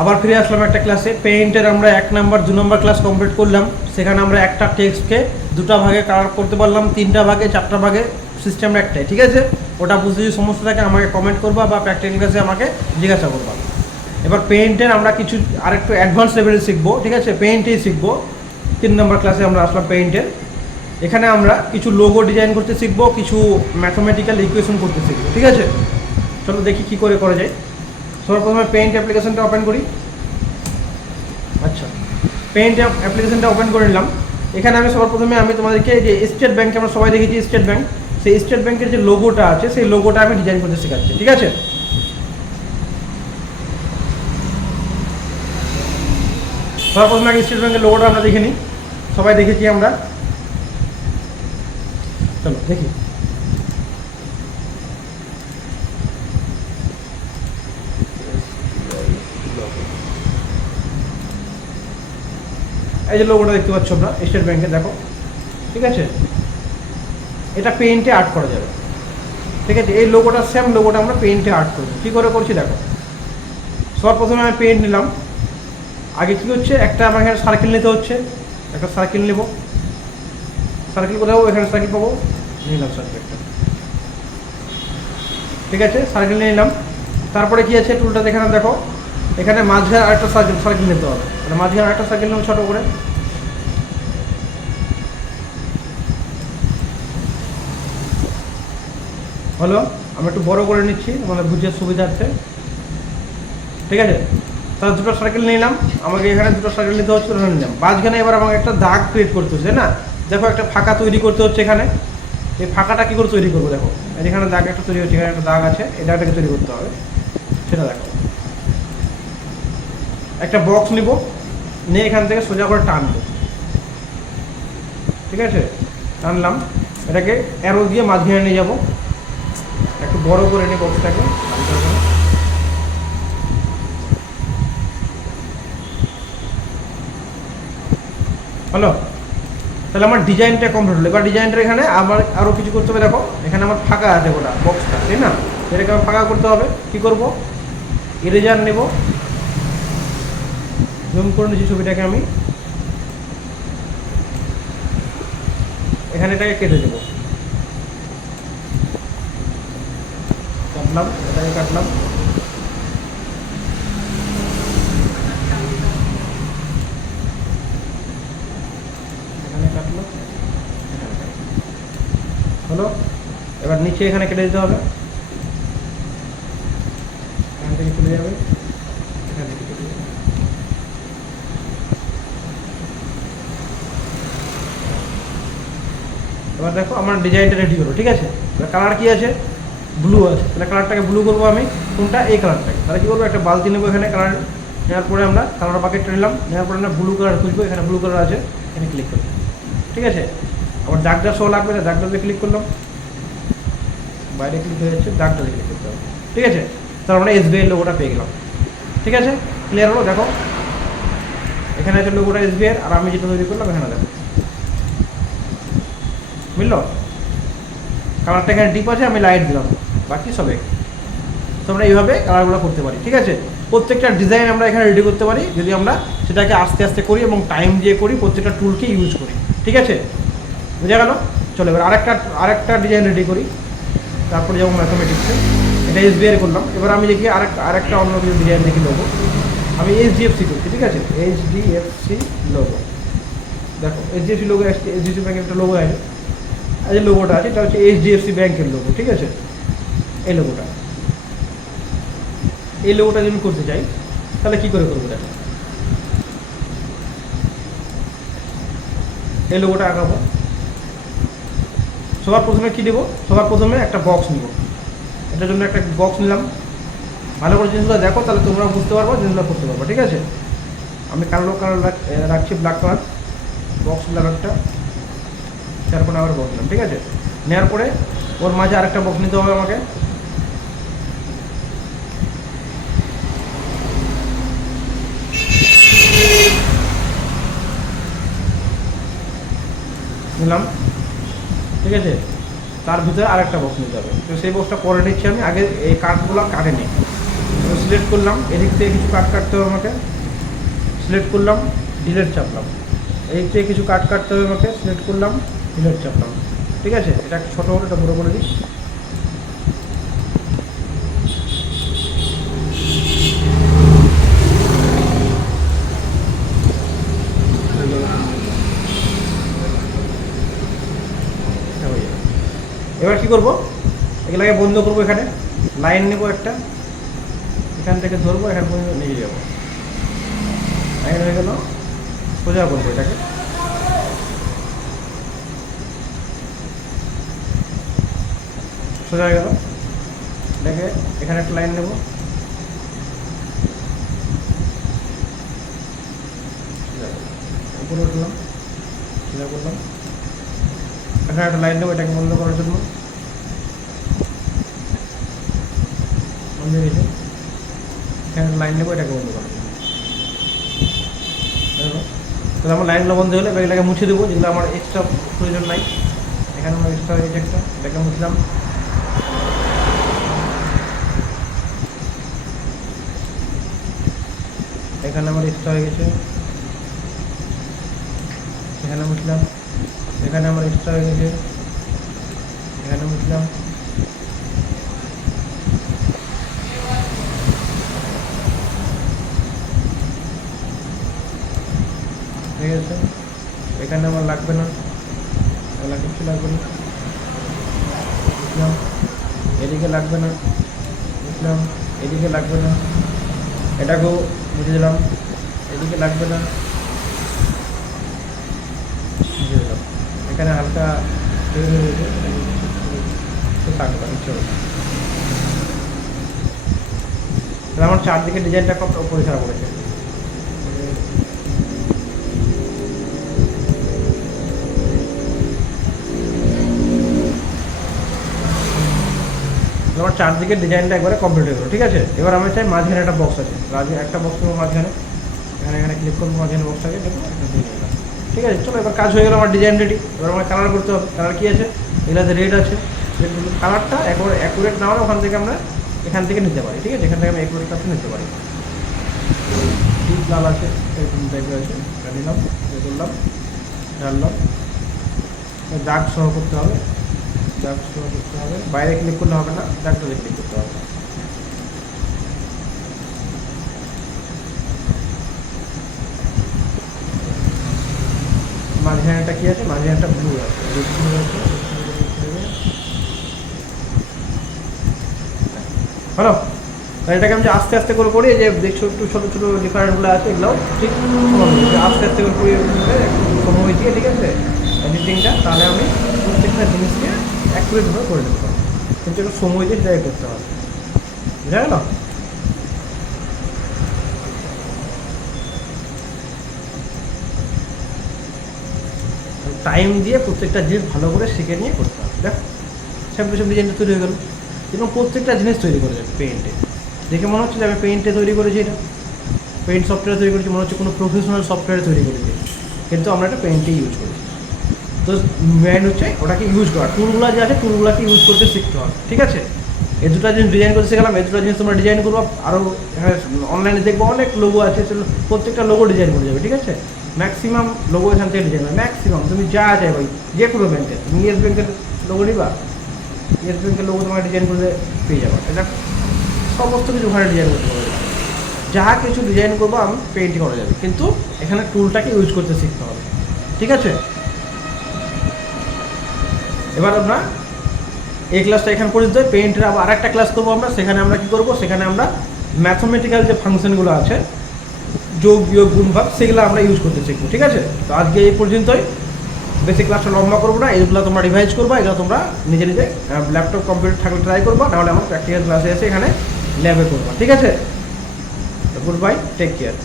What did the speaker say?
আবার ফিরে আসলাম একটা ক্লাসে। পেইন্টের আমরা 1 নাম্বার 2 নম্বর ক্লাস কমপ্লিট করলাম। সেখানে আমরা একটা টেক্সটকে 2টা ভাগে কালার করতে পারলাম, 3টা ভাগে, 4টা ভাগে, সিস্টেম একটাই। ঠিক আছে, ওটা বুঝতে যদি সমস্যা থাকে আমাকে কমেন্ট করবা বা প্র্যাকটিক্যাল ক্লাসে আমাকে জিজ্ঞাসা করবা। এবার পেইন্টের আমরা কিছু আরেকটু অ্যাডভান্স লেভেলে শিখবো। ঠিক আছে, পেইন্টেই শিখবো। 3 নম্বর ক্লাসে আমরা আসলাম পেইন্টের। এখানে আমরা কিছু লোগো ডিজাইন করতে শিখবো, কিছু ম্যাথমেটিক্যাল ইকুয়েশন করতে শিখবো। ঠিক আছে, চলো দেখি কী করে করা যায়। সবার প্রথমে পেইন্ট অ্যাপ্লিকেশনটা ওপেন করি। আচ্ছা, পেইন্ট অ্যাপ্লিকেশনটা ওপেন করে নিলাম। এখানে আমি সবার প্রথমে তোমাদেরকে যে স্টেট ব্যাঙ্ক, আমরা সবাই দেখেছি স্টেট ব্যাঙ্ক, সেই স্টেট ব্যাঙ্কের যে লোগোটা আছে সেই লোগোটা আমি ডিজাইন করতে শেখাচ্ছি। ঠিক আছে, সবার প্রথমে আগে স্টেট ব্যাঙ্কের লোগোটা আমরা দেখে নিই। সবাই দেখেছি আমরা, চলো দেখি। এই যে লোগোটা দেখতে পাচ্ছ আমরা স্টেট ব্যাঙ্কে, দেখো। ঠিক আছে, এটা পেইন্টে আর্ট করা যাবে। ঠিক আছে, এই লোগোটা সেম লোগোটা আমরা পেইন্টে আর্ট করবো। কী করে করছি দেখো। সবার প্রথমে আমি পেইন্ট নিলাম। আগে কী হচ্ছে, একটা আমার এখানে সার্কেল নিতে হচ্ছে। একটা সার্কেল নেব। সার্কেল কোথাও এখানে সার্কেল পাবো, নিলাম সার্কেলটা। ঠিক আছে, সার্কেল নিয়ে নিলাম। তারপরে কী আছে, টুলটা এখানে দেখো, এখানে মাঝখানে আরেকটা সার্কেল নিতে হবে। মানে মাঝখানে আরেকটা সার্কেল নেব ছোটো করে। হলো, আমি একটু বড় করে নিচ্ছি মানে বুঝে সুবিধার্থে। ঠিক আছে, তাহলে 2টো সার্কেল নিলাম। আমাকে এখানে 2টো সার্কেল নিতে হচ্ছে, ওখানে নিলাম। মাঝখানে এবার আমাকে একটা দাগ ক্রিয়েট করতে হচ্ছে না। দেখো, একটা ফাঁকা তৈরি করতে হচ্ছে এখানে। এই ফাঁকাটা কী করে তৈরি করবো দেখো, এখানে দাগ একটা তৈরি হচ্ছে, এখানে একটা দাগ আছে, এই দাগটাকে তৈরি করতে হবে। সেটা দেখো, একটা বক্স নিব, নিয়ে এখান থেকে সোজা করে টানবো। ঠিক আছে, টানলাম, এটাকে অ্যারো দিয়ে মাঝখানে নিয়ে যাবো। একটু বড় করে নিই বক্সটাকে। হলো, তাহলে আমার ডিজাইনটা কমপ্লিট হলো। এবার ডিজাইনটা এখানে আমার আরও কিছু করতে হবে। দেখো, এখানে আমার ফাঁকা আছে গোটা বক্সটা, তাই না? এটাকে আমার ফাঁকা করতে হবে। কী করবো, ইরেজার নেব, জুম করে নিচ্ছি ছবিটাকে আমি। এখানে এটাকে কেটে দেবো। কাটলাম, এটাকে কাটলাম। এখানে কাটলো, হলো। এবার নিচে এখানে কেটে দিতে হবে। এখান থেকে চলে যাবে, এখান থেকে কেটে যাবে। এবার দেখো আমার ডিজাইনটা রেডি হলো। ঠিক আছে, এবার কালার কী আছে, ব্লু আছে। তাহলে কালারটাকে ব্লু করবো আমি, কোনটা, এই কালারটাকে। তাহলে কী করবো, একটা বালতি নেবো, এখানে কালার নেওয়ার পরে আমরা কালার বাকেটটা নিলাম। নেওয়ার পরে আমরা ব্লু কালার খুঁজবো, এখানে ব্লু কালার আছে, এখানে ক্লিক করবো। ঠিক আছে, আবার দাগটা শো লাগবে, দাগটাতে ক্লিক করলাম, বাইরে ক্লিক হয়ে যাচ্ছে, দাগটাতে ক্লিক করতে হবে। ঠিক আছে, তাহলে আমরা SBI লোগোটা পেয়ে গেলাম। ঠিক আছে, ক্লিয়ার হলো। দেখো, এখানে আছে লোগোটা SBI, আর আমি যেটা তৈরি করলাম এখানে দেখো, বুঝলো? কালারটা এখানে ডিপ আছে, আমি লাইট দিলাম, বাকি সব এক। তো আমরা এইভাবে কালারগুলো করতে পারি। ঠিক আছে, প্রত্যেকটা ডিজাইন আমরা এখানে রেডি করতে পারি যদি আমরা সেটাকে আস্তে আস্তে করি এবং টাইম দিয়ে করি, প্রত্যেকটা টুলকে ইউজ করি। ঠিক আছে, বুঝা গেল? চলো এবার আরেকটা ডিজাইন রেডি করি। তারপরে যেমন ম্যাথমেটিক্সে এটা SBI করলাম। এবার আমি দেখি আরেকটা অন্য কিছু ডিজাইন দেখি লোগো। আমি HDFC করছি। ঠিক আছে, HDFC লোগো। দেখো, HDFC লোগো আসছে, HDFC ব্যাংকের একটা লোগো আছে। আর যে লোগোটা আছে এটা হচ্ছে HDFC ব্যাংকের লোগো। ঠিক আছে, এই লোগোটা যদি আমি করতে চাই তাহলে কী করে করবো দেখো, এই লোগোটা আঁকাবো। সবার প্রথমে কী দেবো, সবার প্রথমে একটা বক্স নিব। এটার জন্য একটা বক্স নিলাম। ভালো করে জিনিসগুলো দেখো, তাহলে তোমরা বুঝতে পারবো, জিনিসগুলো করতে পারবো। ঠিক আছে, আমি কালো কালার রাখছি, ব্ল্যাক কালার বক্স নিলাম একটা। তারপরে আবার বক্স নিলাম। ঠিক আছে, নেওয়ার পরে ওর মাঝে আরেকটা বক্স নিতে হবে আমাকে। নিলাম। ঠিক আছে, তার ভিতরে আরেকটা বক্স নিতে হবে। তো সেই বক্সটা পরে নিচ্ছি আমি, আগে এই কাঠগুলো কাটে নিই। সিলেক্ট করলাম, এদিক থেকে কিছু কাটতে হবে আমাকে, সিলেক্ট করলাম, ডিলেট চাপলাম, এদিক থেকে কিছু কাটতে হবে আমাকে, সিলেক্ট করলাম, ডিলেট চাপলাম। ঠিক আছে, এটা ছোটো হলো, এটা বড়ো করে দিই। এবার কি করব, এগুলাকে বন্ধ করবো, এখানে লাইন নেব একটা, এখান থেকে ধরবো, এখান পর্যন্ত নিয়ে যাবো, লাইন হয়ে গেল, সোজা করবো এটাকে, সোজা হয়ে গেল। এটাকে এখানে একটা লাইন নেব, উপরে উঠলাম, সোজা করলাম, এখানে একটা লাইন নেবো, এটাকে বন্ধ করার জন্য, বন্ধ হয়ে গেছে। এখানে একটা লাইন নেবো, এটাকে বন্ধ করার জন্য। তাহলে আমার লাইনগুলো বন্ধ হলে এটাকে মুছে দেবো, যেগুলো আমার এক্সট্রা প্রয়োজন নাই। এখানে আমার এক্সট্রা হয়ে গেছে একটা, এটাকে মুছলাম। এখানে আমার এক্সট্রা হয়ে গেছে, এখানে মুছলাম। এখানে আমার এক্সট্রা হয়ে গেছে, এখানে মুছলাম। ঠিক আছে, এখানে আমার লাগবে না, কিছু লাগবে না, বুঝলাম। এদিকে লাগবে না, বুঝলাম। এদিকে লাগবে না, এটাকেও বুঝে দিলাম। এদিকে লাগবে না, বুঝে দিলাম। এখানে হালকা থাকবে, চলো। তাহলে আমার চারদিকে ডিজাইনটা খুব পরিষ্কার করেছে। আমার চারদিকে ডিজাইনটা একবারে কমপ্লিট হয়ে গেলো। ঠিক আছে, এবার আমি চাই মাঝখানে একটা বক্স আছে, একটা বক্স করবো মাঝখানে, এখানে ক্লিক করবো, মাঝখানে বক্সটাকে দেখবো, ঠিক আছে। চলো, এবার কাজ হয়ে গেলো, আমার ডিজাইন রেডি। এবার আমার কালার করতে হবে। কালার কী আছে, এগুলোতে রেড আছে, কালারটা একবার অ্যাকুরেট না হলে ওখান থেকে আমরা এখান থেকে নিতে পারি। ঠিক আছে, এখান থেকে আমি অ্যাকুরেট কালারটা নিতে পারি। ডিপ লাল আছে, এরকম টাইপের আছে, এটা নিলাম, ইয়ে করলাম, ঢাললাম। দাগ সহ করতে হবে, দাগ সহ করতে হবে, বাইরে ক্লিক করলে হবে না, দাগটাতে ক্লিক করতে হবে। মাঝখানেটা কি আছে, মাঝখানেটা ব্লু আছে, হলো। এটাকে আমি যে আস্তে আস্তে করে করি, যে দেখছো একটু ছোটো ছোটো ডিফারেন্টগুলো আছে, এগুলোও ঠিক আস্তে আস্তে করে করি, একটু সময় দিয়ে, ঠিক আছে, এডিটিংটা, তাহলে আমি প্রত্যেকটা জিনিসকে অ্যাকুরেটভাবে করে দিতে পারবো। কিন্তু একটু সময় দিয়ে সেটাই করতে হবে, বুঝা গেল? টাইম দিয়ে প্রত্যেকটা জিনিস ভালো করে শিখে নিয়ে করতে হবে। দেখো সব ডিজাইনটা তৈরি হয়ে গেল, এবং প্রত্যেকটা জিনিস তৈরি করে যাবে পেইন্টে। দেখে মনে হচ্ছে যে আমি পেইন্টে তৈরি করেছি, এটা পেইন্ট সফটওয়্যার তৈরি করেছি, মনে হচ্ছে কোনো প্রফেশনাল সফটওয়্যার তৈরি করেছি, কিন্তু আমরা এটা পেইন্টে ইউজ করেছি। তো মেইন হচ্ছে ওটাকে ইউজ করা, টুলগুলো যে আছে টুলগুলোকে ইউজ করতে শিখতে হবে। ঠিক আছে, এই দুটো জিনিস ডিজাইন করতে শিখলাম, এই দুটো জিনিস তোমরা ডিজাইন করবো। আরও অনলাইনে দেখবো অনেক লোগো আছে, প্রত্যেকটা লোগো ডিজাইন করে যাবে। ঠিক আছে, ম্যাক্সিমাম লোগো এখান থেকে ডিজাইন হবে, ম্যাক্সিমাম তুমি যা চাই ভাই, যে কোনো ব্যাংকের, তুমি ইয়েস ব্যাংকের লোগো নিবা, ইয়েস ব্যাংকের লোগো তোমার ডিজাইন করে পেয়ে যাবো। এটা সমস্ত কিছু ওখানে ডিজাইন করতে পারবে, যা কিছু ডিজাইন করবো আমি পেইন্টিং করা যাবে, কিন্তু এখানে টুলটাকে ইউজ করতে শিখতে হবে। ঠিক আছে, এবার আমরা এই ক্লাসটা এখানে পর্যন্ত। পেইন্টের আবার আরেকটা ক্লাস করবো আমরা, সেখানে আমরা কী করবো, সেখানে আমরা ম্যাথমেটিক্যাল যে ফাংশনগুলো আছে, যোগ বিয়োগ গুণ ভাগ, সেগুলো আমরা ইউজ করতে শিখবো। ঠিক আছে, তো আজকে এই পর্যন্তই, বেসিক ক্লাসটা লম্বা করবো না, এইগুলো তোমরা রিভাইজ করবা, এগুলো তোমরা নিজে নিজে ল্যাপটপ কম্পিউটার থাকলে ট্রাই করবা, নাহলে আমার প্র্যাকটিক্যাল ক্লাসে এসে এখানে ল্যাবে করবা। ঠিক আছে, গুড বাই, টেক কেয়ার।